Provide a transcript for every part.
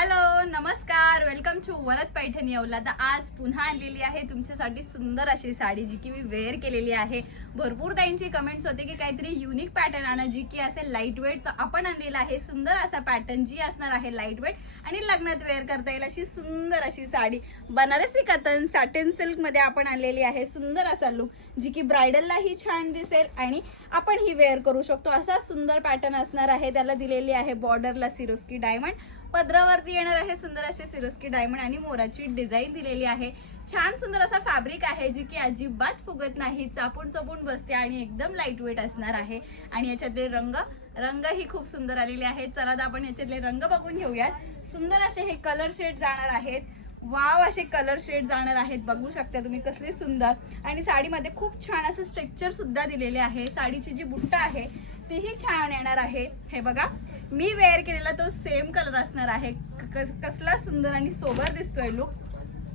Hello नमस्कार, welcome to Varad Paithani अवलाद. आज पुन्हा आणलेली आहे तुमच्यासाठी सुंदर अशी साडी जी की मी वेअर केलेली आहे. भरपूर ताईंची कमेंट्स होते की काहीतरी युनिक पॅटर्न आणा जी की असेल लाईट वेट. तर आपण आणलेला आहे सुंदर असा पॅटर्न जी असणार आहे लाईट वेट आणि लग्नात वेअर करता येईल अशी सुंदर अशी sari. Banarasi cotton satin silk मध्ये आपण आणलेली आहे. सुंदर असा लुक जी की ब्रायडललाही छान दिसेल आणि आपण ही वेअर करू शकतो असा सुंदर पॅटर्न असणार आहे. त्याला दिलेली आहे बॉर्डरला सिरोस्की डायमंड, पदरावरती येणार आहे सुंदर असे सिरोस्की डायमंड आणि मोराची डिझाईन दिलेली आहे. छान सुंदर असा फॅब्रिक आहे जी की अजिबात फुगत नाही, चापून चपून बसते आणि एकदम लाईट वेट असणार आहे. आणि याच्यातले रंग ही खूप सुंदर आलेले आहेत. चला तर आपण याच्यातले रंग बघून घेऊयात. सुंदर असे हे कलर शेड जाणार आहेत. वाव असे कलर शेड जाणार आहेत. बघू शकता तुम्ही कसले सुंदर. आणि साडीमध्ये खूप छान असं स्ट्रक्चर सुद्धा दिलेले आहे. साडीची जी बुट्टा आहे तीही छान येणार आहे. हे बघा मी वेअर केलेला तो सेम कलर असणार आहे. कसला सुंदर आणि सोबर दिसतोय लुक.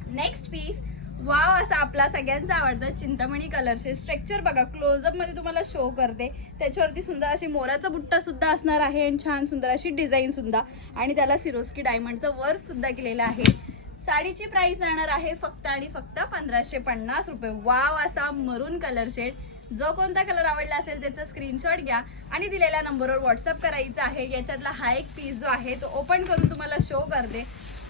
नेक्स्ट पीस वाव असा आपला सगळ्यांचा आवडता चिंतामणी कलरचे स्ट्रक्चर बघा. क्लोजअप मध्ये तुम्हाला शो करते. त्याच्यावरती सुंदर अशी मोराचा बुट्टा सुद्धा असणार आहे आणि छान सुंदर अशी डिझाईन सुद्धा आणि त्याला सिरोस्की डायमंडचं वर्क सुद्धा केलेलं आहे. साडीची प्राइस जाणार आहे फक्त आणि फक्त 1550 रुपये. वाव असा मरून कलर शेड. जो कोणता कलर आवडला असेल त्याचा स्क्रीनशॉट घ्या आणि दिलेल्या नंबरवर व्हॉट्सअप करायचा आहे. याच्यातला हा एक पीस जो आहे तो ओपन करून तुम्हाला शो करते.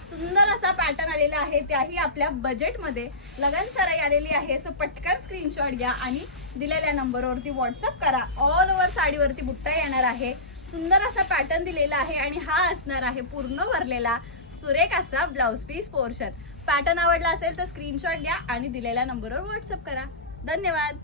सुंदर असा पॅटर्न आलेला आहे, त्याही आपल्या बजेटमध्ये लगन सराई आलेली आहे. सो पटकन स्क्रीनशॉट घ्या आणि दिलेल्या नंबरवरती व्हॉट्सअप करा. ऑल ओव्हर साडीवरती बुट्टा येणार आहे. सुंदर असा पॅटर्न दिलेला आहे आणि हा असणार आहे पूर्ण भरलेला सुरेख असा ब्लाउज पीस पोर्शन. पॅटर्न आवडला असेल तर स्क्रीनशॉट घ्या आणि दिलेल्या नंबरवर व्हॉट्सअप करा. धन्यवाद.